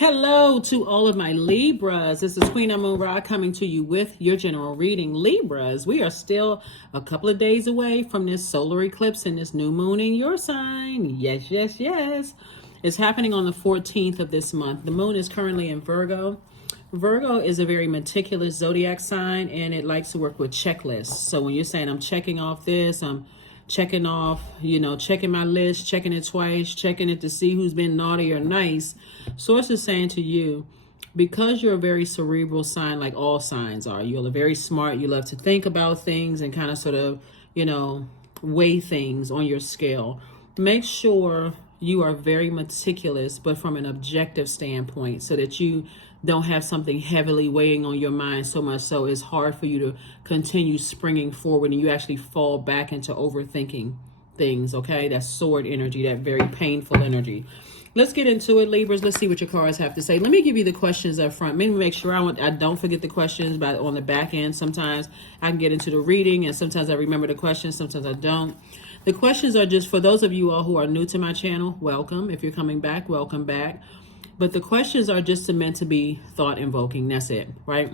Hello to all of my Libras. This is Queen Amun Ra coming to you with your general reading. Libras, we are still a couple of days away from this solar eclipse and this new moon in your sign. Yes, yes, yes. It's happening on the 14th of this month. The moon is currently in Virgo. Virgo is a very meticulous zodiac sign, and it likes to work with checklists. So when you're saying I'm checking off this, I'm checking off, checking my list, checking it twice, checking it to see who's been naughty or nice. Source is saying to you, because you're a very cerebral sign, like all signs are, you're very smart, you love to think about things and kind of sort of, weigh things on your scale. Make sure you are very meticulous, but from an objective standpoint, so that you don't have something heavily weighing on your mind so much so it's hard for you to continue springing forward and you actually fall back into overthinking things, okay? That sword energy, that very painful energy. Let's get into it, Libras. Let's see what your cards have to say. Let me give you the questions up front. Maybe make sure I don't forget the questions, but on the back end, sometimes I can get into the reading and sometimes I remember the questions, sometimes I don't. The questions are just for those of you all who are new to my channel, welcome. If you're coming back, welcome back. But the questions are just meant to be thought invoking. That's it, right?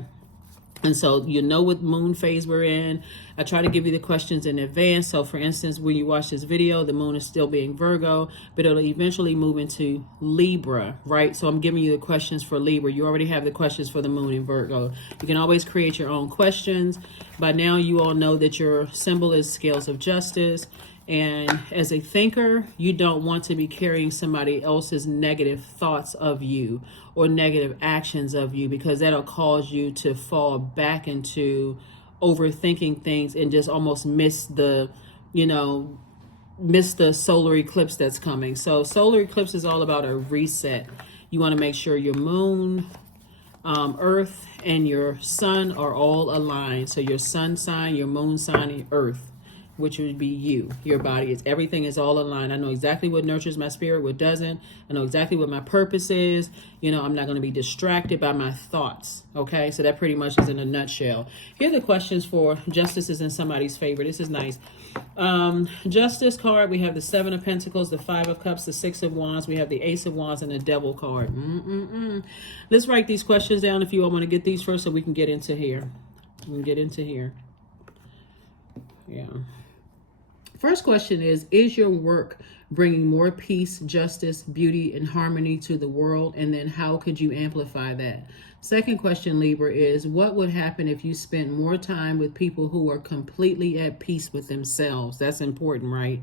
And so you know what moon phase we're in. I try to give you the questions in advance. So for instance, when you watch this video, the moon is still being Virgo, but it'll eventually move into Libra, right? So I'm giving you the questions for Libra. You already have the questions for the moon in Virgo. You can always create your own questions. By now, you all know that your symbol is scales of justice. And as a thinker, you don't want to be carrying somebody else's negative thoughts of you or negative actions of you, because that'll cause you to fall back into overthinking things and just almost miss the solar eclipse that's coming. So solar eclipse is all about a reset. You want to make sure your moon, earth, and your sun are all aligned. So your sun sign, your moon sign, and earth, which would be you, your body. Everything is all aligned. I know exactly what nurtures my spirit, what doesn't. I know exactly what my purpose is. I'm not going to be distracted by my thoughts. Okay, so that pretty much is in a nutshell. Here are the questions for justice is in somebody's favor. This is nice. Justice card, we have the 7 of Pentacles, the 5 of Cups, the 6 of Wands. We have the Ace of Wands and the Devil card. Let's write these questions down if you all want to get these first so we can get into here. Yeah. First question is your work bringing more peace, justice, beauty, and harmony to the world? And then how could you amplify that? Second question, Libra, is what would happen if you spent more time with people who are completely at peace with themselves? That's important, right?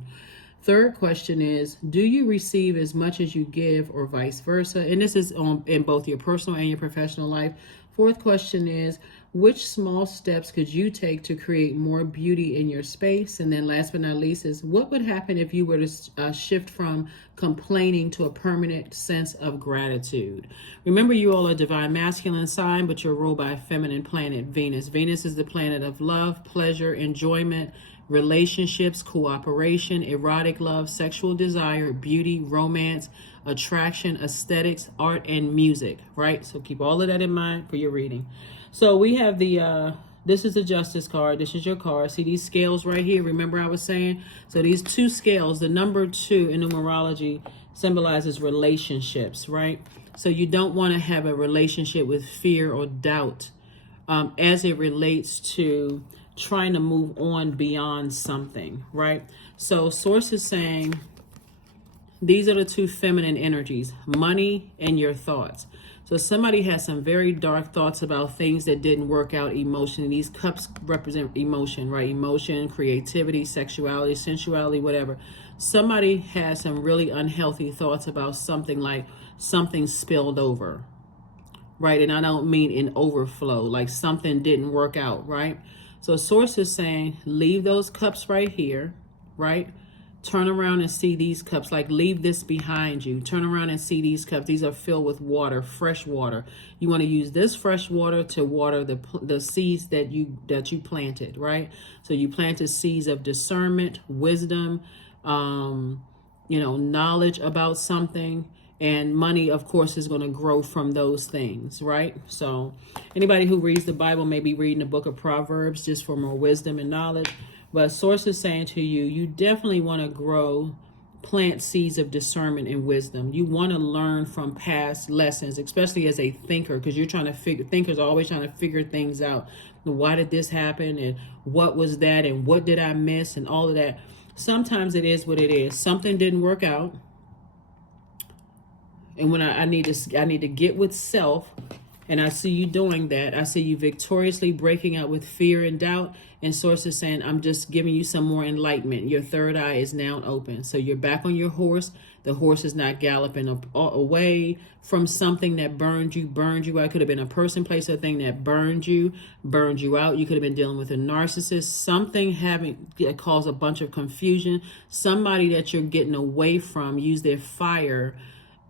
Third question is, do you receive as much as you give or vice versa? And this is in both your personal and your professional life. Fourth question is, which small steps could you take to create more beauty in your space? And then last but not least is, what would happen if you were to shift from complaining to a permanent sense of gratitude? Remember, you all are divine masculine sign, but you're ruled by a feminine planet, Venus. Venus is the planet of love, pleasure, enjoyment, relationships, cooperation, erotic love, sexual desire, beauty, romance, attraction, aesthetics, art, and music, right? So keep all of that in mind for your reading. So we have this is the Justice card. This is your card. See these scales right here? Remember I was saying? So these 2 scales, the number 2 in numerology symbolizes relationships, right? So you don't want to have a relationship with fear or doubt as it relates to trying to move on beyond something, right? So source is saying these are the 2 feminine energies, money and your thoughts. So somebody has some very dark thoughts about things that didn't work out emotionally. These cups represent emotion, right? Emotion, creativity, sexuality, sensuality, whatever. Somebody has some really unhealthy thoughts about something, like something spilled over, right? And I don't mean in overflow, like something didn't work out, right? So source is saying, leave those cups right here, right? Turn around and see these cups, like leave this behind you. Turn around and see these cups. These are filled with water, fresh water. You want to use this fresh water to water the seeds that you planted, right? So you planted seeds of discernment, wisdom, knowledge about something. And money, of course, is going to grow from those things, right? So anybody who reads the Bible may be reading the book of Proverbs just for more wisdom and knowledge. But source is saying to you, you definitely want to grow plant seeds of discernment and wisdom. You want to learn from past lessons, especially as a thinker, because you're trying to figure, thinkers are always trying to figure things out. Why did this happen? And what was that? And what did I miss? And all of that. Sometimes it is what it is. Something didn't work out. And when I need to get with self, and I see you doing that. I see you victoriously breaking out with fear and doubt. And Source is saying, I'm just giving you some more enlightenment. Your third eye is now open. So you're back on your horse. The horse is not galloping away from something that burned you out. It could have been a person, place, or thing that burned you out. You could have been dealing with a narcissist, something that caused a bunch of confusion. Somebody that you're getting away from used their fire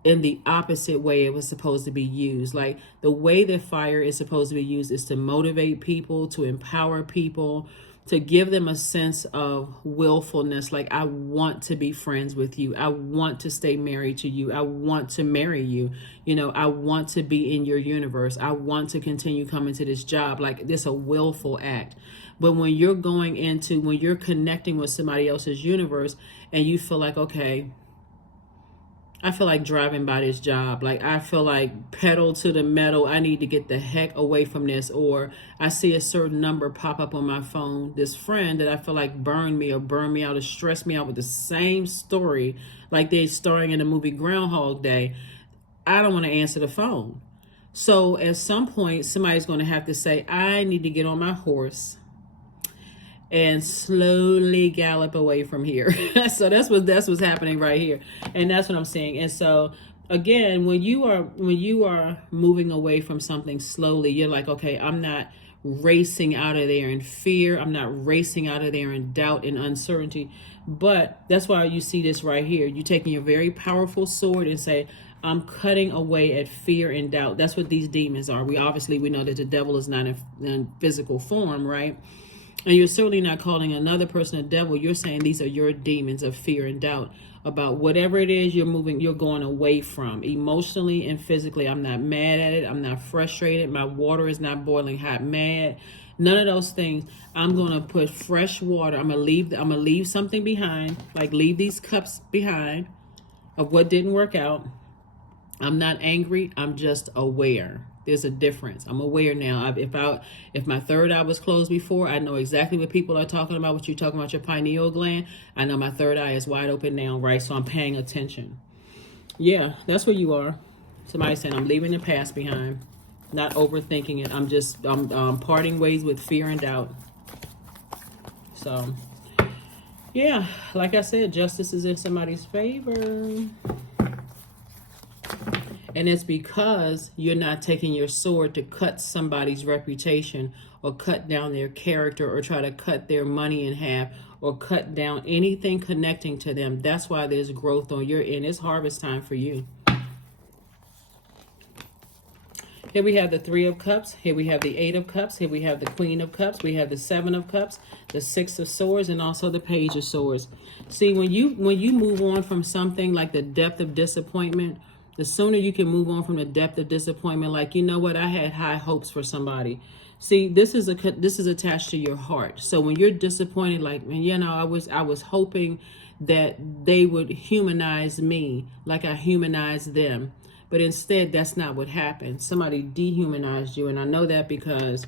in the opposite way it was supposed to be used. Like the way that fire is supposed to be used is to motivate people, to empower people, to give them a sense of willfulness. Like, I want to be friends with you. I want to stay married to you. I want to marry you. You know, I want to be in your universe. I want to continue coming to this job. Like, this a willful act. But when you're connecting with somebody else's universe and you feel like, okay, I feel like driving by this job. Like, I feel like pedal to the metal. I need to get the heck away from this. Or I see a certain number pop up on my phone. This friend that I feel like burned me out or stressed me out with the same story, like they're starring in the movie Groundhog Day. I don't want to answer the phone. So at some point, somebody's going to have to say, I need to get on my horse and slowly gallop away from here. So that's what's happening right here. And that's what I'm saying. And so again, when you are moving away from something slowly, you're like, okay, I'm not racing out of there in fear. I'm not racing out of there in doubt and uncertainty. But that's why you see this right here. You taking your very powerful sword and say, I'm cutting away at fear and doubt. That's what these demons are. We know that the devil is not in physical form, right? And you're certainly not calling another person a devil. You're saying these are your demons of fear and doubt about whatever it is you're going away from emotionally and physically. I'm not mad at it. I'm not frustrated. My water is not boiling hot mad. None of those things. I'm going to put fresh water. I'm going to leave something behind, like leave these cups behind of what didn't work out. I'm not angry. I'm just aware. There's a difference. I'm aware now. If my third eye was closed before, I know exactly what people are talking about. What you're talking about, your pineal gland. I know my third eye is wide open now, right? So I'm paying attention. Yeah, that's where you are. Somebody saying, I'm leaving the past behind, not overthinking it. I'm parting ways with fear and doubt. So, yeah, like I said, justice is in somebody's favor. And it's because you're not taking your sword to cut somebody's reputation or cut down their character or try to cut their money in half or cut down anything connecting to them. That's why there's growth on your end. It's harvest time for you. Here we have the 3 of Cups. Here we have the 8 of Cups. Here we have the Queen of Cups. We have the 7 of Cups, the 6 of Swords, and also the Page of Swords. See, when you move on from something like the depth of disappointment, the sooner you can move on from the depth of disappointment, like, you know what, I had high hopes for somebody. See, this is attached to your heart. So when you're disappointed, like, you know, I was hoping that they would humanize me like I humanized them. But instead, that's not what happened. Somebody dehumanized you. And I know that because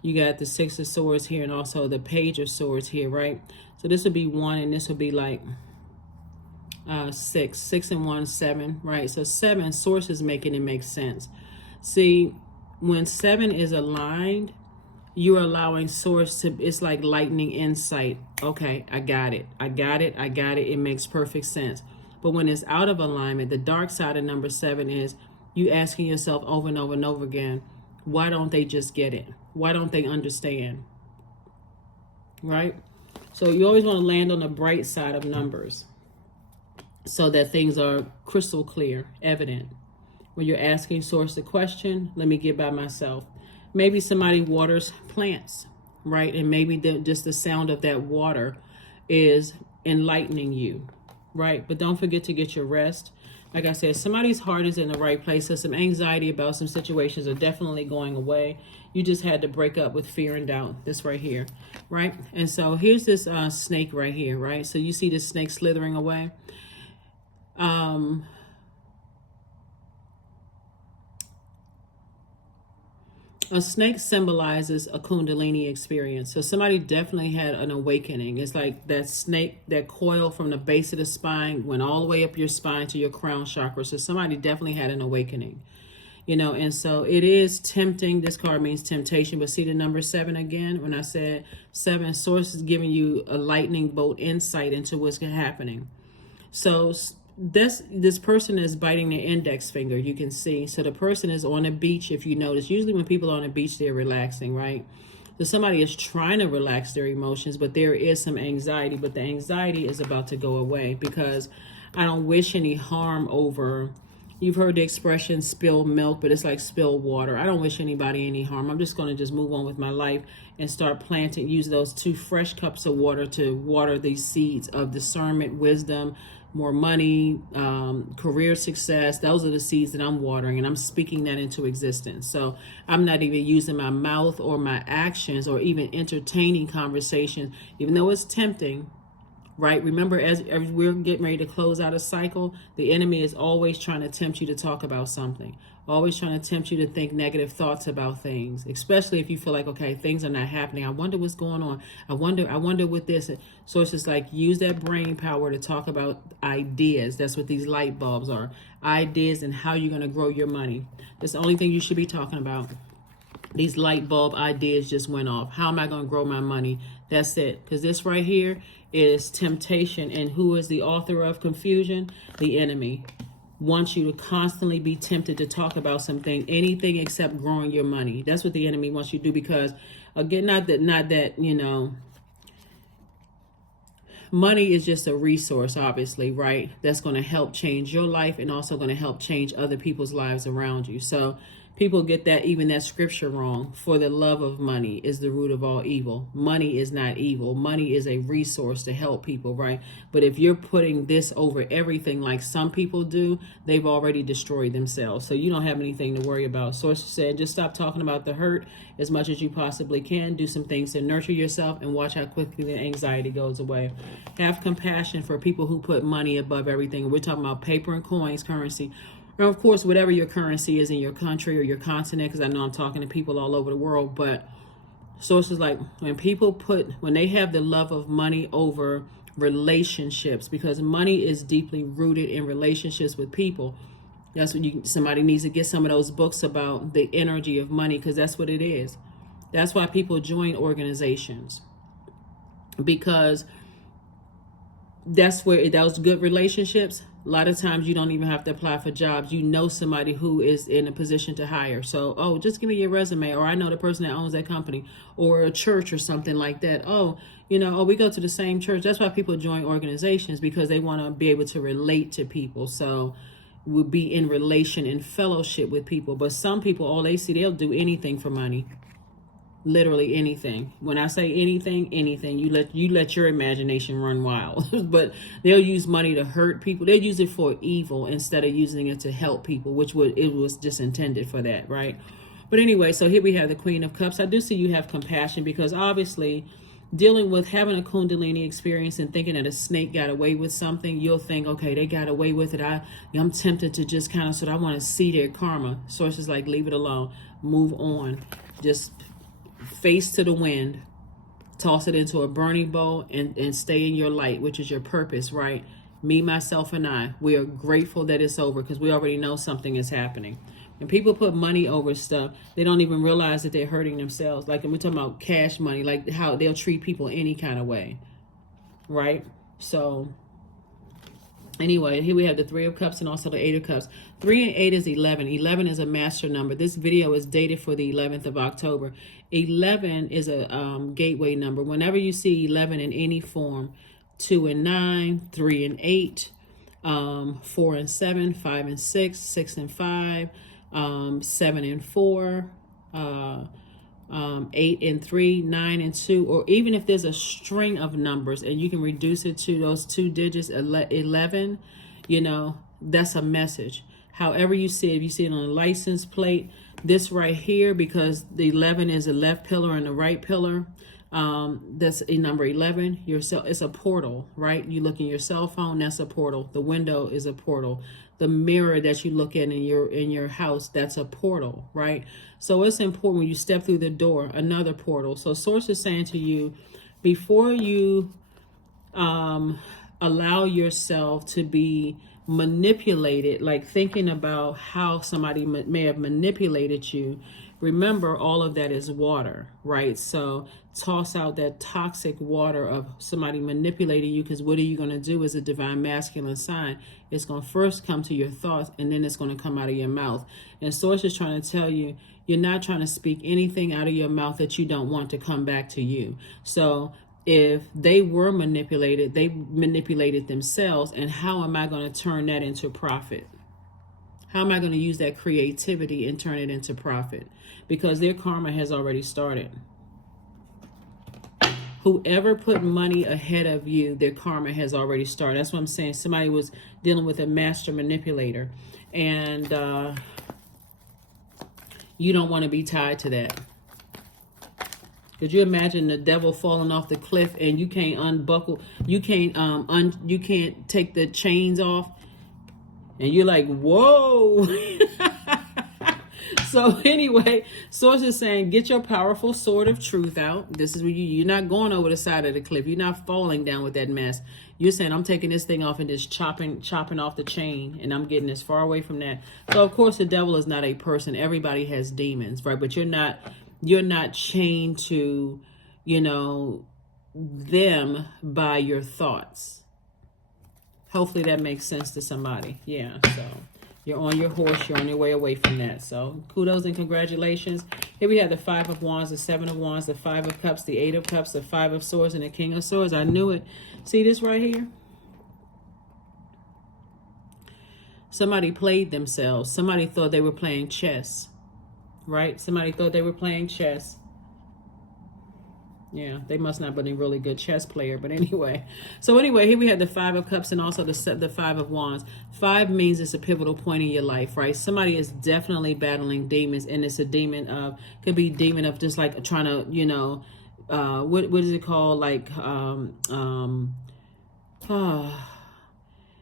you got the 6 of Swords here and also the Page of Swords here, right? So this would be 1 and this would be like 6 and 1, 7, right? So 7, Source is making it make sense. See, when 7 is aligned, you're allowing Source to, it's like lightning insight. Okay, I got it. It makes perfect sense. But when it's out of alignment, the dark side of number 7 is you asking yourself over and over and over again, why don't they just get it? Why don't they understand? Right? So you always want to land on the bright side of numbers, so that things are crystal clear, evident. When you're asking Source a question, let me get by myself. Maybe somebody waters plants, right? And maybe just the sound of that water is enlightening you, right? But don't forget to get your rest. Like I said, somebody's heart is in the right place. So some anxiety about some situations are definitely going away. You just had to break up with fear and doubt. This right here, right? And so here's this snake right here, right? So you see this snake slithering away. A snake symbolizes a kundalini experience. So somebody definitely had an awakening. It's like that snake, that coil from the base of the spine went all the way up your spine to your crown chakra. So somebody definitely had an awakening. And so it is tempting. This card means temptation, but see the number 7 again. When I said 7, source is giving you a lightning bolt insight into what's happening. So this person is biting their index finger, you can see. So the person is on a beach. If you notice, usually when people are on a beach, they're relaxing, right? So somebody is trying to relax their emotions, but there is some anxiety, but the anxiety is about to go away, because I don't wish any harm over. You've heard the expression spill milk, but it's like spill water. I don't wish anybody any harm. I'm just going to just move on with my life and start planting, use those 2 fresh cups of water to water these seeds of discernment, wisdom, more money, career success. Those are the seeds that I'm watering, and I'm speaking that into existence. So I'm not even using my mouth or my actions or even entertaining conversations, even though it's tempting. Right? Remember, as we're getting ready to close out a cycle, the enemy is always trying to tempt you to talk about something, always trying to tempt you to think negative thoughts about things, especially if you feel like, okay, things are not happening. I wonder what's going on. I wonder what this. So it's just like, use that brain power to talk about ideas. That's what these light bulbs are. Ideas and how you're going to grow your money. That's the only thing you should be talking about. These light bulb ideas just went off. How am I going to grow my money? That's it. Because this right here is temptation. And who is the author of confusion? The enemy. Wants you to constantly be tempted to talk about something, anything except growing your money. That's what the enemy wants you to do. Because again, not that, money is just a resource, obviously, right? That's going to help change your life and also going to help change other people's lives around you. So people get that, even that scripture wrong. For the love of money is the root of all evil. Money is not evil. Money is a resource to help people, right? But if you're putting this over everything like some people do, they've already destroyed themselves. So you don't have anything to worry about. Source said, just stop talking about the hurt as much as you possibly can. Do some things to nurture yourself and watch how quickly the anxiety goes away. Have compassion for people who put money above everything. We're talking about paper and coins, currency. Now, of course, whatever your currency is in your country or your continent, because I know I'm talking to people all over the world, but sources like when they have the love of money over relationships, because money is deeply rooted in relationships with people. That's what somebody needs to get some of those books about the energy of money, because that's what it is. That's why people join organizations, because that's where those good relationships. A lot of times you don't even have to apply for jobs. You know somebody who is in a position to hire. So, just give me your resume, or I know the person that owns that company, or a church or something like that. We go to the same church. That's why people join organizations, because they want to be able to relate to people. So we'll be in relation and fellowship with people. But some people, all they see, they'll do anything for money. Literally anything. When I say anything, you let your imagination run wild. But they'll use money to hurt people. They'll use it for evil instead of using it to help people, it was just intended for that, right? But anyway, so here we have the Queen of Cups. I do see you have compassion, because obviously dealing with having a Kundalini experience and thinking that a snake got away with something, you'll think, okay, they got away with it. I'm tempted to just kind of I want to see their karma. Sources like, leave it alone, move on, just face to the wind, toss it into a burning bowl, and stay in your light, which is your purpose, right? Me, myself, and I, we are grateful that it's over, because we already know something is happening. When people put money over stuff, they don't even realize that they're hurting themselves. Like when we're talking about cash money, like how they'll treat people any kind of way, right? So anyway, here we have the 3 of Cups and also the 8 of Cups. 3 and 8 is 11. 11 is a master number. This video is dated for the 11th of October. 11 is a gateway number. Whenever you see 11 in any form, 2 and 9, 3 and 8, 4 and 7, 5 and 6, 6 and 5, 7 and 4, 8 and 3, 9 and 2, or even if there's a string of numbers and you can reduce it to those 2 digits, 11, that's a message. However you see it, if you see it on a license plate, this right here, because the 11 is the left pillar and the right pillar, That's a number 11. It's a portal, right? You look in your cell phone, that's a portal. The window is a portal. The mirror that you look at in your house, that's a portal, right? So it's important when you step through the door, another portal. So source is saying to you, before you allow yourself to be manipulated, like thinking about how somebody may have manipulated you, remember all of that is water, right? So toss out that toxic water of somebody manipulating you, because what are you going to do as a divine masculine sign? It's going to first come to your thoughts, and then it's going to come out of your mouth. And source is trying to tell you, you're not trying to speak anything out of your mouth that you don't want to come back to you. So if they were manipulated, they manipulated themselves, and how am I going to turn that into profit? How am I going to use that creativity and turn it into profit? Because their karma has already started. Whoever put money ahead of you, their karma has already started. That's what I'm saying. Somebody was dealing with a master manipulator, and you don't want to be tied to that. Could you imagine the devil falling off the cliff and you can't unbuckle, you can't take the chains off, and you're like, whoa. So anyway, source is saying, get your powerful sword of truth out. This is where you're not going over the side of the cliff. You're not falling down with that mess. You're saying, I'm taking this thing off and just chopping off the chain, and I'm getting as far away from that. So of course the devil is not a person. Everybody has demons, right? But you're not chained to, them by your thoughts. Hopefully that makes sense to somebody. Yeah, so you're on your horse. You're on your way away from that. So kudos and congratulations. Here we have the 5 of Wands, the 7 of Wands, the 5 of Cups, the 8 of Cups, the 5 of Swords, and the King of Swords. I knew it. See this right here? Somebody played themselves. Somebody thought they were playing chess, right? Somebody thought they were playing chess. Yeah, they must not have been a really good chess player. But anyway. So anyway, here we have the 5 of Cups and also the 5 of Wands. 5 means it's a pivotal point in your life, right? Somebody is definitely battling demons. And it's a demon of, could be demon of just like trying to, what is it called? Like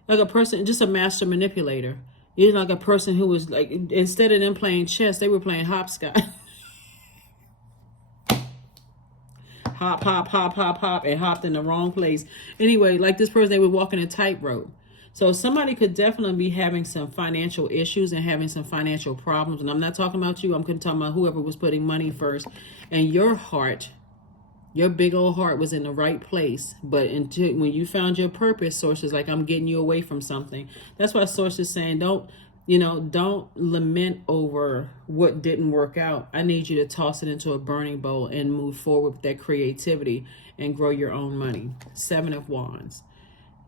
a person, just a master manipulator. You're like a person who was like, instead of them playing chess, they were playing hopscotch. Hop, hop, hop, hop, hop, and hopped in the wrong place. Anyway, like this person, they were walking a tightrope. So somebody could definitely be having some financial issues and having some financial problems. And I'm not talking about you. I'm talking about whoever was putting money first. And your heart, your big old heart was in the right place. But until when you found your purpose, source is like, I'm getting you away from something. That's why source is saying, don't lament over what didn't work out. I need you to toss it into a burning bowl and move forward with that creativity and grow your own money. 7 of Wands.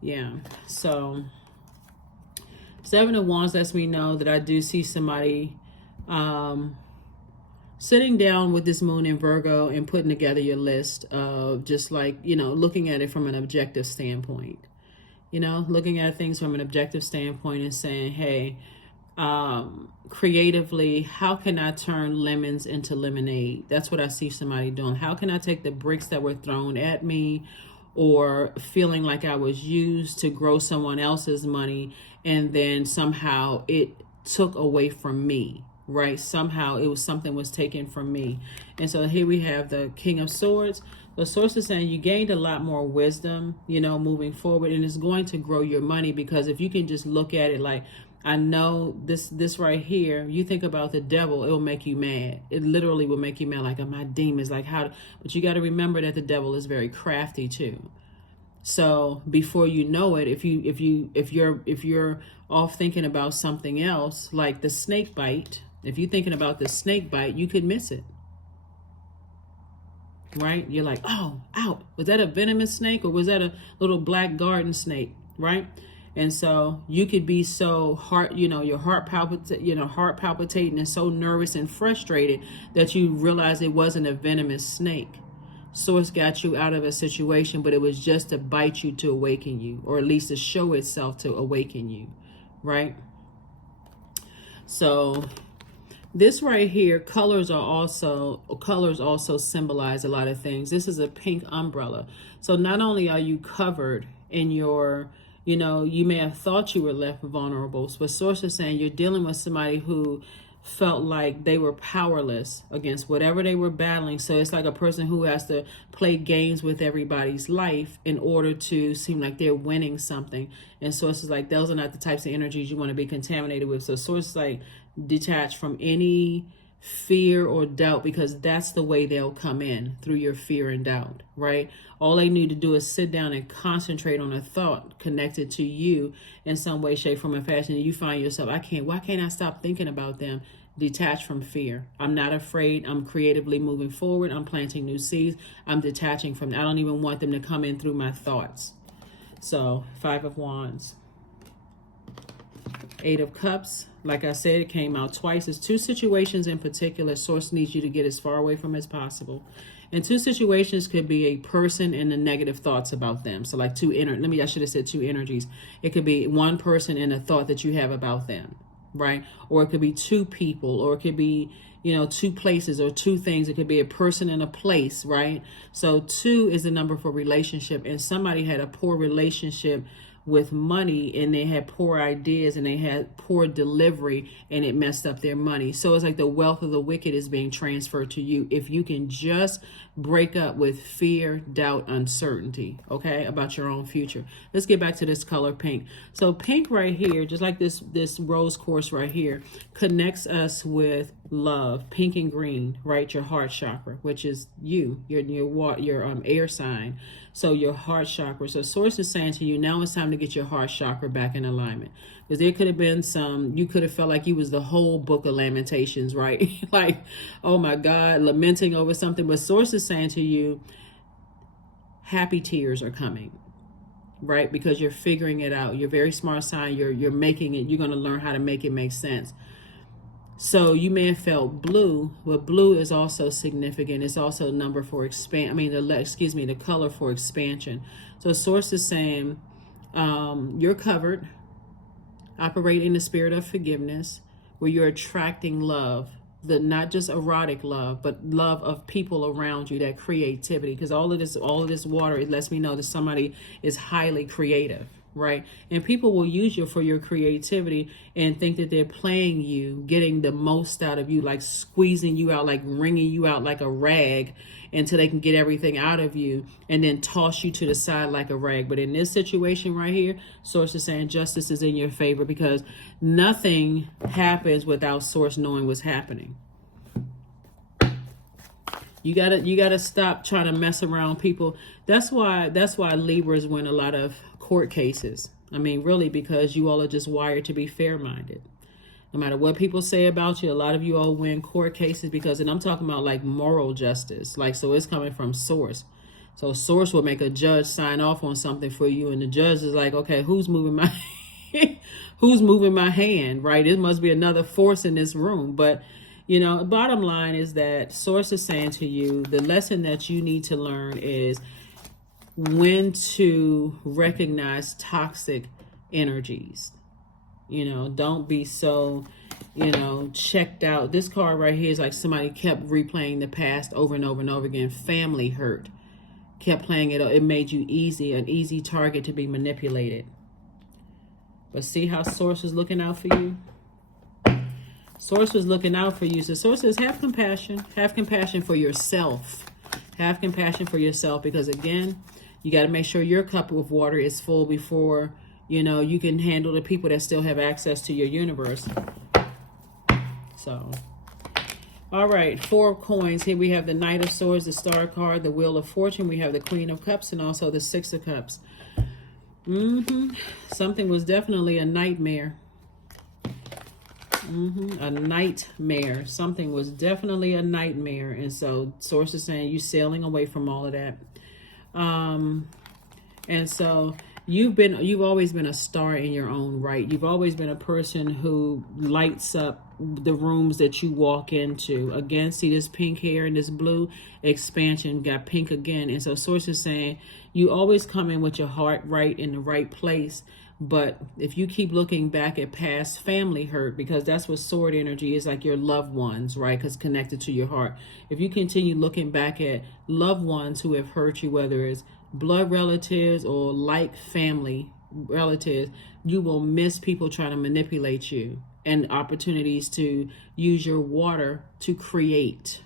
Yeah. So 7 of Wands lets me know that I do see somebody sitting down with this moon in Virgo and putting together your list of just like, looking at it from an objective standpoint. Looking at things from an objective standpoint and saying, hey, creatively, how can I turn lemons into lemonade? That's what I see somebody doing. How can I take the bricks that were thrown at me or feeling like I was used to grow someone else's money, and then somehow it took away from me, right? Somehow something was taken from me. And so here we have the King of Swords. The source is saying you gained a lot more wisdom, moving forward, and it's going to grow your money, because if you can just look at it like, I know this right here, you think about the devil, it will make you mad. It literally will make you mad. Like, my demons, like how, but you got to remember that the devil is very crafty too. So before you know it, if you're off thinking about something else, like the snake bite, if you're thinking about the snake bite, you could miss it. Right? You're like, oh, out. Was that a venomous snake, or was that a little black garden snake? Right? And so you could be so your heart palpitating and so nervous and frustrated that you realize it wasn't a venomous snake. Source got you out of a situation, but it was just to bite you to awaken you, or at least to show itself to awaken you, right? So This right here, colors also symbolize a lot of things. This is a pink umbrella. So not only are you covered in your, you may have thought you were left vulnerable, but source is saying you're dealing with somebody who felt like they were powerless against whatever they were battling. So it's like a person who has to play games with everybody's life in order to seem like they're winning something. And source is like, those are not the types of energies you want to be contaminated with. So source is like, detach from any fear or doubt, because that's the way they'll come in, through your fear and doubt, right? All they need to do is sit down and concentrate on a thought connected to you in some way, shape, form, and fashion. And you find yourself, why can't I stop thinking about them? Detach from fear. I'm not afraid. I'm creatively moving forward. I'm planting new seeds. I'm detaching from, I don't even want them to come in through my thoughts. So 5 of Wands. 8 of Cups. Like I said, it came out twice. There's 2 situations in particular source needs you to get as far away from as possible. And 2 situations could be a person and the negative thoughts about them. So like I should have said 2 energies. It could be one person and a thought that you have about them, right? Or it could be 2 people, or it could be, 2 places or 2 things. It could be a person and a place, right? So 2 is the number for relationship, and somebody had a poor relationship with money, and they had poor ideas, and they had poor delivery, and it messed up their money. So it's like the wealth of the wicked is being transferred to you if you can just break up with fear, doubt, uncertainty, okay, about your own future. Let's get back to this color pink. So pink right here, just like this rose quartz right here, connects us with love. Pink and green, right? Your heart chakra, which is your air sign. So your heart chakra. So source is saying to you, now it's time to get your heart chakra back in alignment. Because there could have been you could have felt like you was the whole book of Lamentations, right? Like, oh my God, lamenting over something. But source is saying to you, happy tears are coming, right? Because you're figuring it out. You're very smart sign. You're making it. You're going to learn how to make it make sense. So you may have felt blue, but blue is also significant. It's also a number for the color for expansion. So source is saying you're covered. Operate in the spirit of forgiveness, where you're attracting love, not just erotic love, but love of people around you, that creativity. Because all of this water, it lets me know that somebody is highly creative, right? And people will use you for your creativity and think that they're playing you, getting the most out of you, like squeezing you out, like wringing you out like a rag, until they can get everything out of you and then toss you to the side like a rag. But in this situation right here, source is saying justice is in your favor, because nothing happens without source knowing what's happening. You gotta stop trying to mess around people. That's why Libras win a lot of court cases. I mean, really, because you all are just wired to be fair-minded. No matter what people say about you, a lot of you all win court cases and I'm talking about like moral justice. Like, so it's coming from source. So source will make a judge sign off on something for you, and the judge is like, okay, who's moving my hand, right? It must be another force in this room. But bottom line is that source is saying to you, the lesson that you need to learn is when to recognize toxic energies. Don't be so, checked out. This card right here is like somebody kept replaying the past over and over and over again. Family hurt. Kept playing it. It made you an easy target to be manipulated. But see how source is looking out for you? Source was looking out for you. So source says, have compassion. Have compassion for yourself. Have compassion for yourself, because again, you got to make sure your cup of water is full before you can handle the people that still have access to your universe. So, all right, 4 of coins. Here we have the Knight of Swords, the Star card, the Wheel of Fortune. We have the Queen of Cups, and also the 6 of Cups. Something was definitely a nightmare. A nightmare. Something was definitely a nightmare. And so, source is saying you sailing away from all of that. And so you've always been a star in your own right. You've always been a person who lights up the rooms that you walk into. Again, see this pink hair and this blue expansion, got pink again. And so source is saying you always come in with your heart right in the right place, But if you keep looking back at past family hurt, because that's what sword energy is, like your loved ones, right? Because connected to your heart. If you continue looking back at loved ones who have hurt you, whether it's blood relatives or like family relatives, you will miss people trying to manipulate you and opportunities to use your water to create,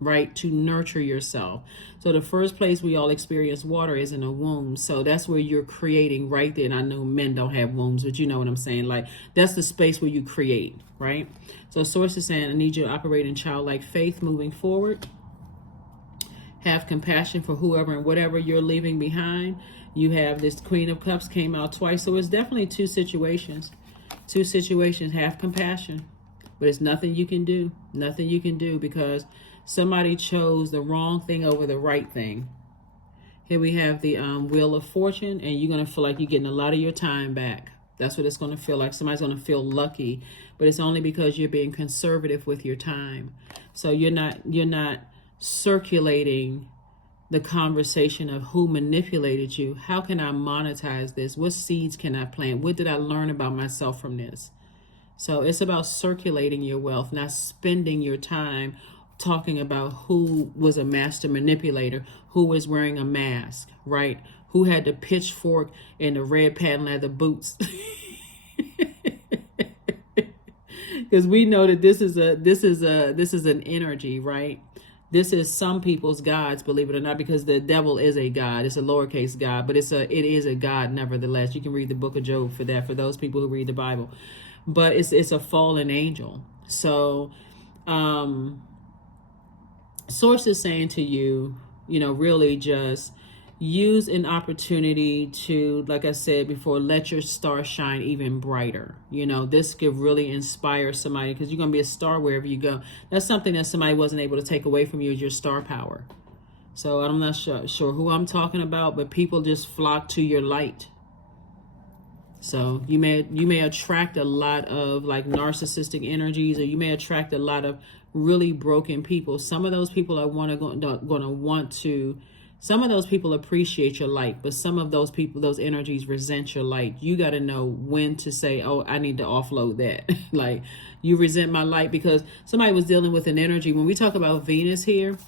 right? To nurture yourself. So the first place we all experience water is in a womb. So that's where you're creating right there. And I know men don't have wombs, but you know what I'm saying? Like, that's the space where you create, right? So Source is saying, I need you to operate in childlike faith moving forward. Have compassion for whoever and whatever you're leaving behind. You have this Queen of Cups came out twice. So it's definitely two situations. Two situations. Have compassion. But it's nothing you can do. Nothing you can do, because somebody chose the wrong thing over the right thing. Here we have the Wheel of Fortune, and you're going to feel like you're getting a lot of your time back. That's what it's going to feel like. Somebody's going to feel lucky, but it's only because you're being conservative with your time. So you're not circulating the conversation of who manipulated you. How can I monetize this? What seeds can I plant? What did I learn about myself from this? So it's about circulating your wealth, not spending your time talking about who was a master manipulator, who was wearing a mask, right? Who had the pitchfork and the red patent leather boots. Because we know that this is an energy, right? This is some people's gods, believe it or not, because the devil is a god. It's a lowercase god, but it is a god nevertheless. You can read the book of Job for that, for those people who read the Bible. But it's a fallen angel. So Source is saying to you, really just use an opportunity to, like I said before, let your star shine even brighter. This could really inspire somebody, because you're going to be a star wherever you go. That's something that somebody wasn't able to take away from you, is your star power. So I'm not sure who I'm talking about, but people just flock to your light. So you may attract a lot of like narcissistic energies, or you may attract a lot of really broken people. Some of those people some of those people appreciate your light, but some of those people, those energies resent your light. You got to know when to say, oh, I need to offload that. Like, you resent my light because somebody was dealing with an energy. When we talk about Venus here,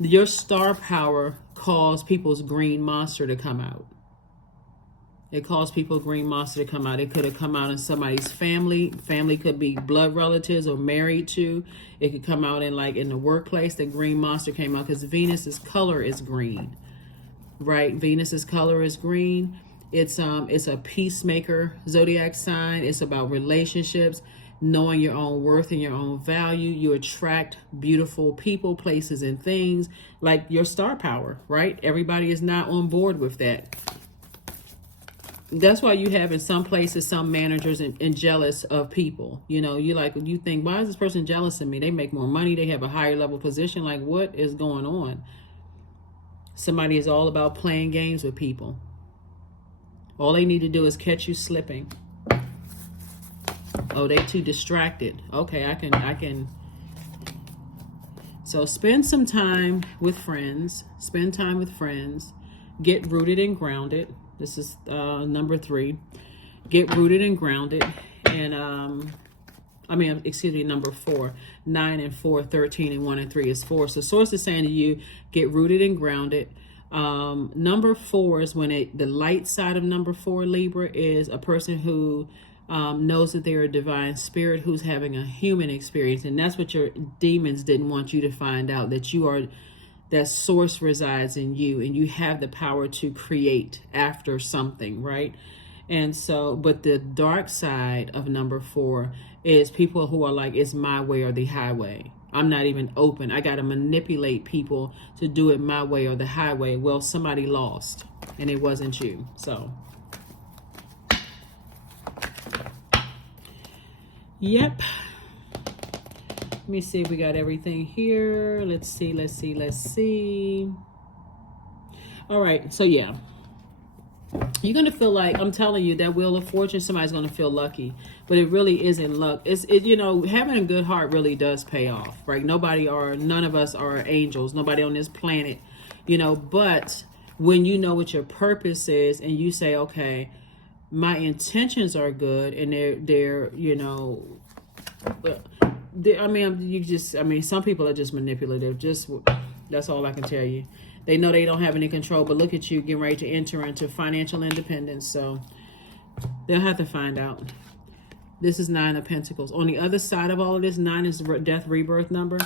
your star power caused people's green monster to come out. It caused people green monster to come out. It could have come out in somebody's family. Family could be blood relatives or married to. It could come out in the workplace. The green monster came out because Venus's color is green, right? Venus's color is green. It's a peacemaker zodiac sign. It's about relationships, knowing your own worth and your own value. You attract beautiful people, places, and things, like your star power, right? Everybody is not on board with that. That's why you have in some places some managers and jealous of people. You think, why is this person jealous of me? They make more money. They have a higher level position. Like, what is going on? Somebody is all about playing games with people. All they need to do is catch you slipping. Oh, they too distracted. Okay, I can. So spend some time with friends. Spend time with friends. Get rooted and grounded. This is number 3. Get rooted and grounded. And number 4. 9 and 4, 13 and 1 and 3 is 4. So Source is saying to you, get rooted and grounded. Number 4 is when the light side of number 4, Libra, is a person who knows that they're a divine spirit who's having a human experience. And that's what your demons didn't want you to find out, that source resides in you, and you have the power to create after something, right? And so, but the dark side of number 4 is people who are like, it's my way or the highway. I'm not even open. I got to manipulate people to do it my way or the highway. Well, somebody lost, and it wasn't you. So, yep. Let me see if we got everything here. Let's see. All right. So, yeah. You're going to feel like, I'm telling you, that Wheel of Fortune, somebody's going to feel lucky. But it really isn't luck. Having a good heart really does pay off, right? None of us are angels. Nobody on this planet, but when you know what your purpose is and you say, okay, my intentions are good, and they're some people are just manipulative. Just that's all I can tell you. They know they don't have any control, but look at you getting ready to enter into financial independence. So they'll have to find out. This is 9 of Pentacles. On the other side of all of this, 9 is death rebirth number.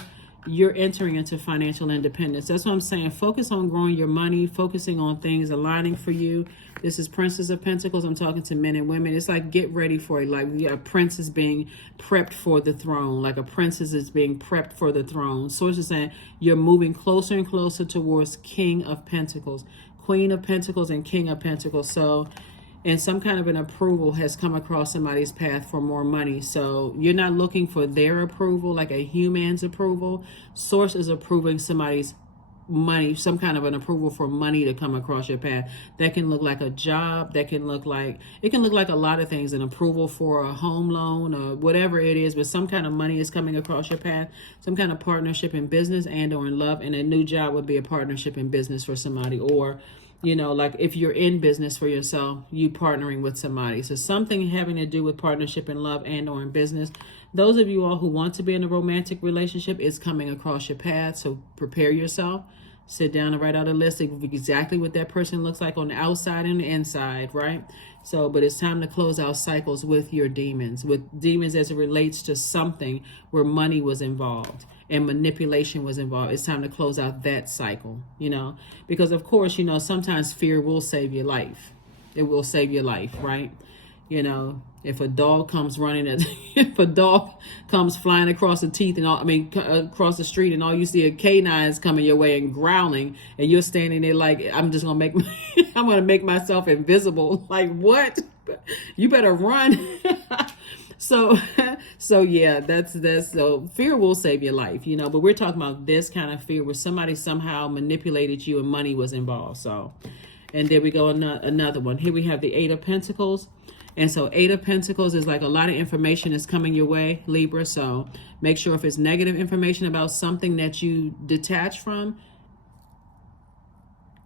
You're entering into financial independence. That's what I'm saying. Focus on growing your money, focusing on things aligning for you. This is Princess of Pentacles. I'm talking to men and women. It's like get ready for it. Like a prince is being prepped for the throne. Like a princess is being prepped for the throne. So it's just saying you're moving closer and closer towards King of Pentacles, Queen of Pentacles, and King of Pentacles. So, and some kind of an approval has come across somebody's path for more money. So you're not looking for their approval, like a human's approval. Source is approving somebody's money, some kind of an approval for money to come across your path. That can look like a job. That can look like, it can look like a lot of things, an approval for a home loan or whatever it is, but some kind of money is coming across your path, some kind of partnership in business and or in love. And a new job would be a partnership in business for somebody, or like if you're in business for yourself, you partnering with somebody. So something having to do with partnership in love and or in business. Those of you all who want to be in a romantic relationship, is coming across your path. So prepare yourself. Sit down and write out a list of exactly what that person looks like on the outside and the inside, right? So, but it's time to close out cycles with your demons, as it relates to something where money was involved and manipulation was involved. It's time to close out that cycle, because of course, sometimes fear will save your life. It will save your life, right? If a dog comes if a dog comes flying across the teeth across the street, and all you see are canines coming your way and growling, and you're standing there like, I'm just going to make myself invisible. Like, what? You better run. So yeah, so fear will save your life, but we're talking about this kind of fear where somebody somehow manipulated you and money was involved. So, and there we go. Another one. Here we have the 8 of Pentacles. And so 8 of Pentacles is like a lot of information is coming your way, Libra. So make sure if it's negative information about something that you detach from,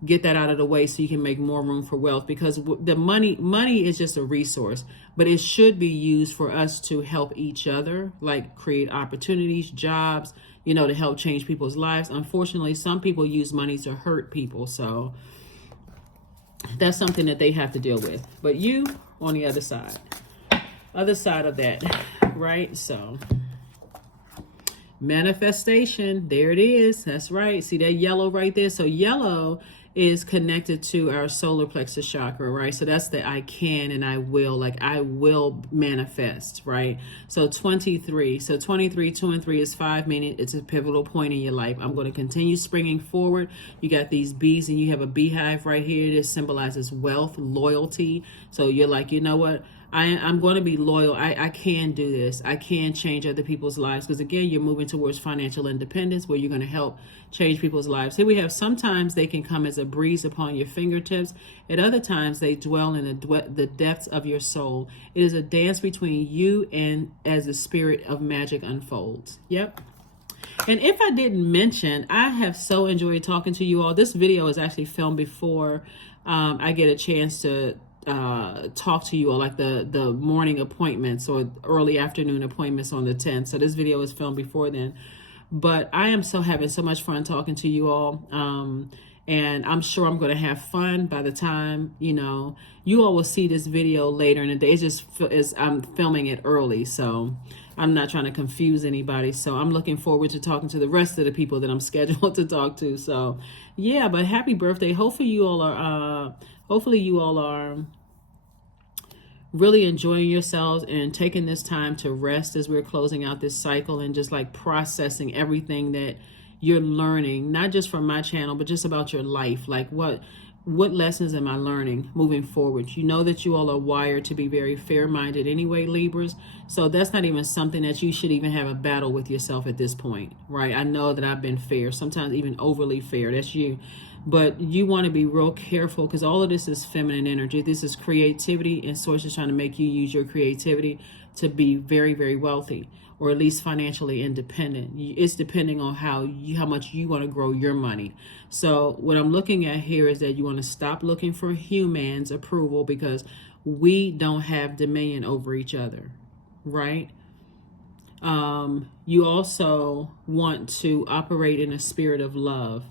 get that out of the way so you can make more room for wealth, because the money is just a resource, but it should be used for us to help each other, like create opportunities, jobs, to help change people's lives. Unfortunately, some people use money to hurt people. So that's something that they have to deal with. But you on the other side of that, right? So manifestation, there it is. That's right. See that yellow right there? So yellow is connected to our solar plexus chakra, right? So that's the I can and I will, like I will manifest, right? So 23, 2 and 3 is 5, meaning it's a pivotal point in your life. I'm going to continue springing forward. You got these bees and you have a beehive right here. This symbolizes wealth, loyalty. So you're like, you know what? I'm going to be loyal. I can do this. I can change other people's lives. Because again, you're moving towards financial independence where you're going to help change people's lives. Here we have, sometimes they can come as a breeze upon your fingertips. At other times, they dwell in the depths of your soul. It is a dance between you and as the spirit of magic unfolds. Yep. And if I didn't mention, I have so enjoyed talking to you all. This video is actually filmed before I get a chance to talk to you all, like the morning appointments or early afternoon appointments on the 10th. So this video is filmed before then, but I am having so much fun talking to you all. And I'm sure I'm going to have fun by the time, you all will see this video later in the day. It's just I'm filming it early, so I'm not trying to confuse anybody. So I'm looking forward to talking to the rest of the people that I'm scheduled to talk to. So yeah, but happy birthday. Hopefully you all are really enjoying yourselves and taking this time to rest as we're closing out this cycle, and just like processing everything that you're learning, not just from my channel, but just about your life. Like what lessons am I learning moving forward? You know that you all are wired to be very fair-minded anyway, Libras. So that's not even something that you should even have a battle with yourself at this point, right? I know that I've been fair, sometimes even overly fair. That's you. But you want to be real careful, because all of this is feminine energy. This is creativity, and Source is trying to make you use your creativity to be very, very wealthy, or at least financially independent. It's depending on how much you want to grow your money. So what I'm looking at here is that you want to stop looking for humans' approval, because we don't have dominion over each other, right? You also want to operate in a spirit of love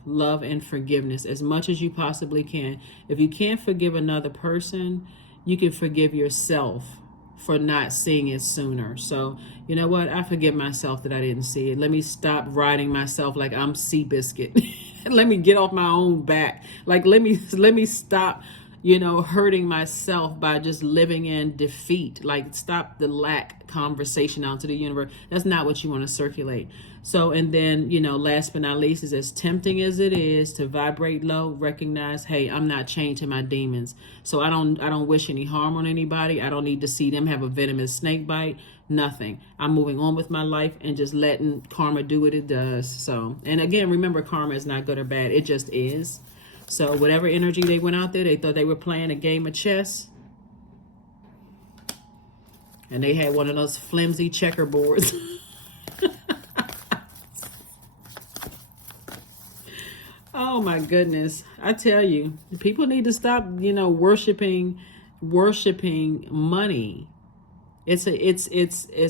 and forgiveness as much as you possibly can. If you can't forgive another person, you can forgive yourself for not seeing it sooner. So, you know what? I forgive myself that I didn't see it. Let me stop riding myself like I'm Seabiscuit. Let me get off my own back. Like, let me stop, hurting myself by just living in defeat. Like, stop the lack conversation out to the universe. That's not what you want to circulate. So, and then, last but not least, is as tempting as it is to vibrate low, recognize, hey, I'm not chained to my demons. So I don't wish any harm on anybody. I don't need to see them have a venomous snake bite. Nothing. I'm moving on with my life and just letting karma do what it does. So, and again, remember, karma is not good or bad. It just is. So whatever energy they went out there, they thought they were playing a game of chess. And they had one of those flimsy checkerboards. Oh my goodness. I tell you, people need to stop, worshiping money. It's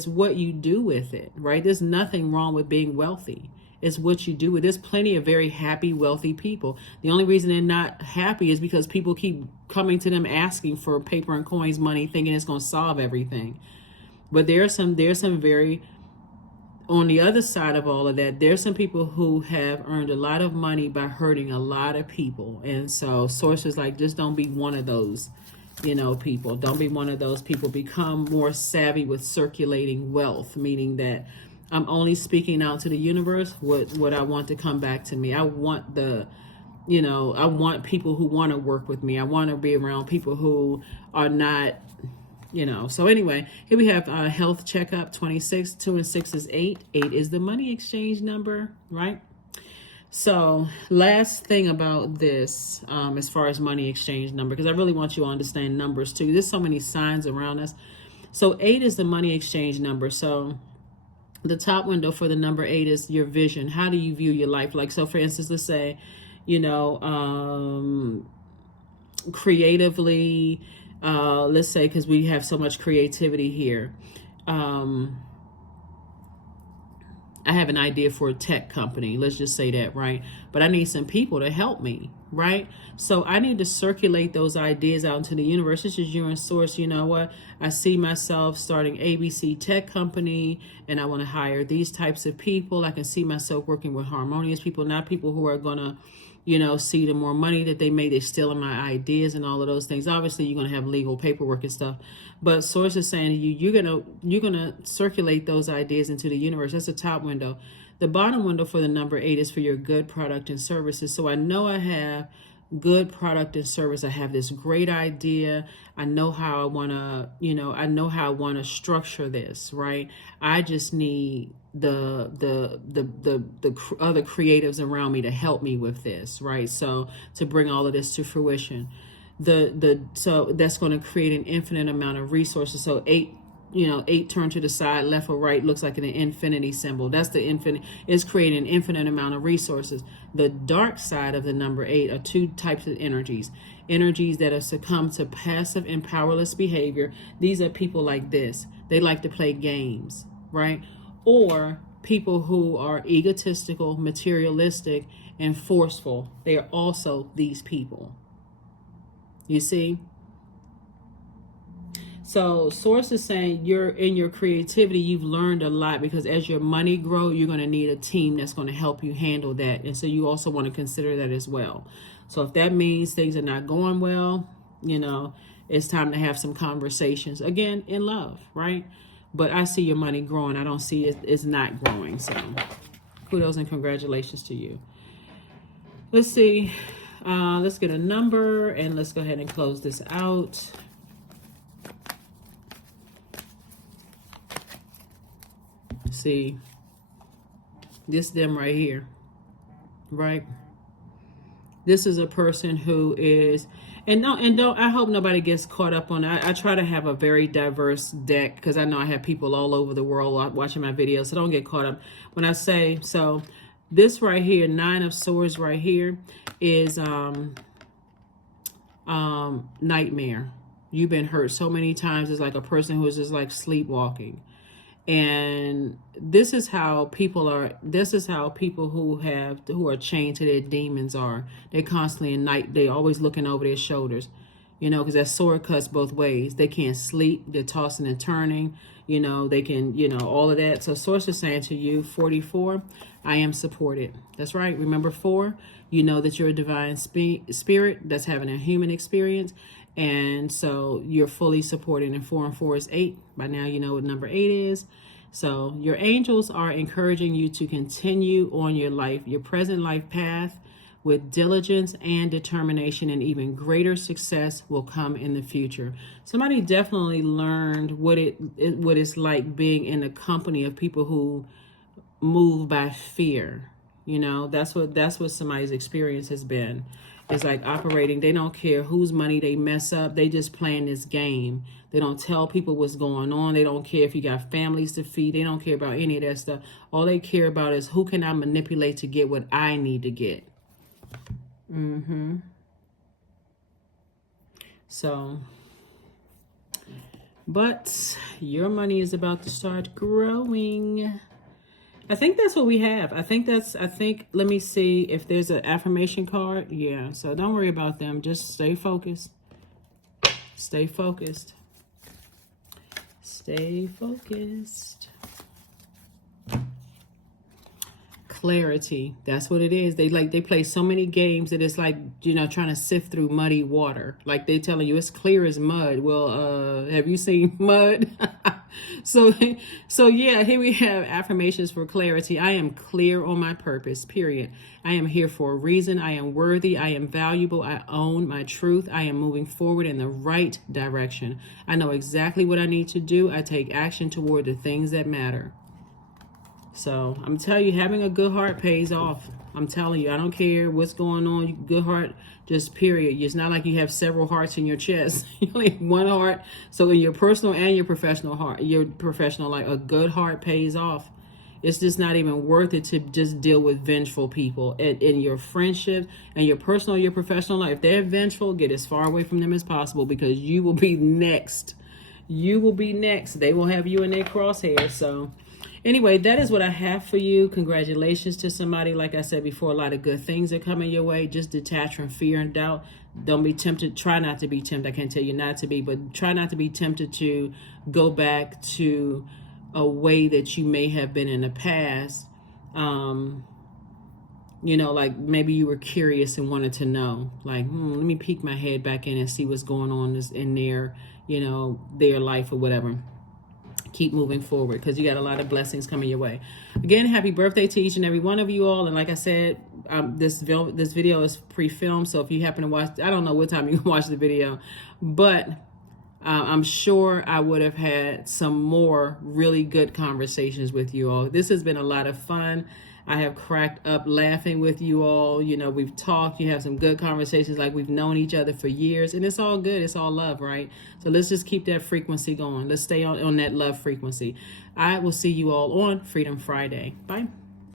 what you do with it, right? There's nothing wrong with being wealthy. It's what you do with it. There's plenty of very happy, wealthy people. The only reason they're not happy is because people keep coming to them asking for paper and coins money, thinking it's going to solve everything. But there's some very, on the other side of all of that, there's some people who have earned a lot of money by hurting a lot of people. And so sources like, just don't be one of those, people. Don't be one of those people. Become more savvy with circulating wealth, meaning that I'm only speaking out to the universe what I want to come back to me. I want I want people who want to work with me. I want to be around people who are not, So anyway, here we have a health checkup, 26, 2 and 6 is 8. 8 is the money exchange number, right? So last thing about this, as far as money exchange number, because I really want you to understand numbers too. There's so many signs around us. So 8 is the money exchange number. So the top window for the number 8 is your vision. How do you view your life? Like, so for instance, let's say, creatively, let's say, because we have so much creativity here. I have an idea for a tech company. Let's just say that, right? But I need some people to help me, right? So I need to circulate those ideas out into the universe. This is you and source. You know what? I see myself starting ABC tech company and I want to hire these types of people. I can see myself working with harmonious people, not people who are going to, see the more money that they make, they're stealing my ideas and all of those things. Obviously, you're going to have legal paperwork and stuff. But source is saying to you, you're gonna circulate those ideas into the universe. That's the top window. The bottom window for the number 8 is for your good product and services. So I know I have good product and service. I have this great idea. I know how I want to, structure this, right? I just need the other creatives around me to help me with this, right? So to bring all of this to fruition. So that's going to create an infinite amount of resources. So 8 turned to the side, left or right, looks like an infinity symbol. That's the infinite. It's creating an infinite amount of resources. The dark side of the number 8 are 2 types of energies. Energies that have succumbed to passive and powerless behavior. These are people like this. They like to play games, right? Or people who are egotistical, materialistic, and forceful. They are also these people. You see? So source is saying you're in your creativity, you've learned a lot, because as your money grow, you're going to need a team that's going to help you handle that. And so you also want to consider that as well. So if that means things are not going well, it's time to have some conversations, again, in love, right? But I see your money growing. I don't see it's not growing. So kudos and congratulations to you. Let's see. Let's get a number and let's go ahead and close this out. See, this them right here, right? This is a person who is, and don't, I hope nobody gets caught up on it. I try to have a very diverse deck because I know I have people all over the world watching my videos, so don't get caught up when I say, so this right here, 9 of Swords right here is nightmare. You've been hurt so many times. It's like a person who is just like sleepwalking. And this is how people who are chained to their demons are. They're constantly in night. They always looking over their shoulders, because that sword cuts both ways. They can't sleep. They're tossing and turning. They can, all of that. So Source is saying to you, 44, I am supported. That's right. Remember 4, you know that you're a divine spirit that's having a human experience. And so you're fully supported. And 4 and 4 is 8. By now you know what number 8 is. So your angels are encouraging you to continue on your present life path with diligence and determination, and even greater success will come in the future. Somebody definitely learned what it's like being in the company of people who move by fear. That's what somebody's experience has been. It's like operating. They don't care whose money they mess up. They just playing this game. They don't tell people what's going on. They don't care if you got families to feed. They don't care about any of that stuff. All they care about is who can I manipulate to get what I need to get. So, but your money is about to start growing. I think that's what we have. Let me see if there's an affirmation card. Yeah, so don't worry about them. Just stay focused. Stay focused. Stay focused. Clarity. That's what it is. They play so many games that it's like, trying to sift through muddy water. Like they telling you it's clear as mud. Well, have you seen mud? So yeah, here we have affirmations for clarity. I am clear on my purpose, period. I am here for a reason. I am worthy. I am valuable. I own my truth. I am moving forward in the right direction. I know exactly what I need to do. I take action toward the things that matter. So I'm telling you, having a good heart pays off. I'm telling you, I don't care what's going on. Good heart, just period. It's not like you have several hearts in your chest. You only have one heart. So in your personal and your professional life, a good heart pays off. It's just not even worth it to just deal with vengeful people in your friendships and your personal, your professional life. If they're vengeful, get as far away from them as possible, because you will be next. You will be next. They will have you in their crosshairs. So anyway, that is what I have for you. Congratulations to somebody. Like I said before, a lot of good things are coming your way. Just detach from fear and doubt. Don't be tempted. Try not to be tempted. I can't tell you not to be, but try not to be tempted to go back to a way that you may have been in the past. Like maybe you were curious and wanted to know, like, let me peek my head back in and see what's going on in their, their life or whatever. Keep moving forward, because you got a lot of blessings coming your way. Again, happy birthday to each and every one of you all. And like I said, this video is pre-filmed, so if you happen to watch, I don't know what time you can watch the video, but I'm sure I would have had some more really good conversations with you all. This has been a lot of fun. I have cracked up laughing with you all. We've talked. You have some good conversations, like we've known each other for years, and it's all good. It's all love, right? So let's just keep that frequency going. Let's stay on that love frequency. I will see you all on Freedom Friday. Bye.